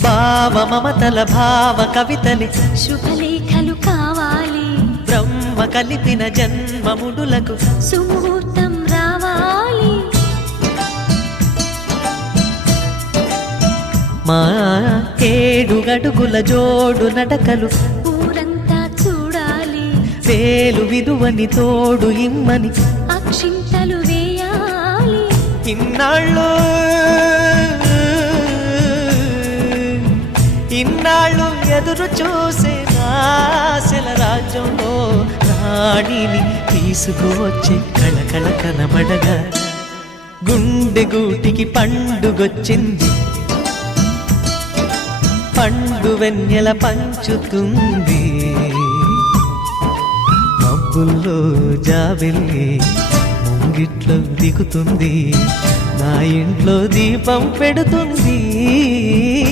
భావ మమతల భావ కవితలి శుభలేఖలు కావాలి, బ్రహ్మ కలిపిన జన్మముడులకు సుముహూర్తం రావాలి. మా 7 అడుగుల జోడు నడకలు ఊరంతా చూడాలి, వేలు విలువని తోడు ఇమ్మని అక్షింతలు వేయాలి. ఇన్నాళ్ళు ఎదురు చూసే ఆశల రాజ్యంలో రాణిని తీసుకువచ్చే కళకళ కనబడగా గుండె గూటికి పండుగొచ్చింది, పండు వెన్నెల పంచుతుంది. మబ్బుల్లో జాబిల్లి ముంగిట్లో దిగుతుంది, నా ఇంట్లో దీపం పెడుతుంది.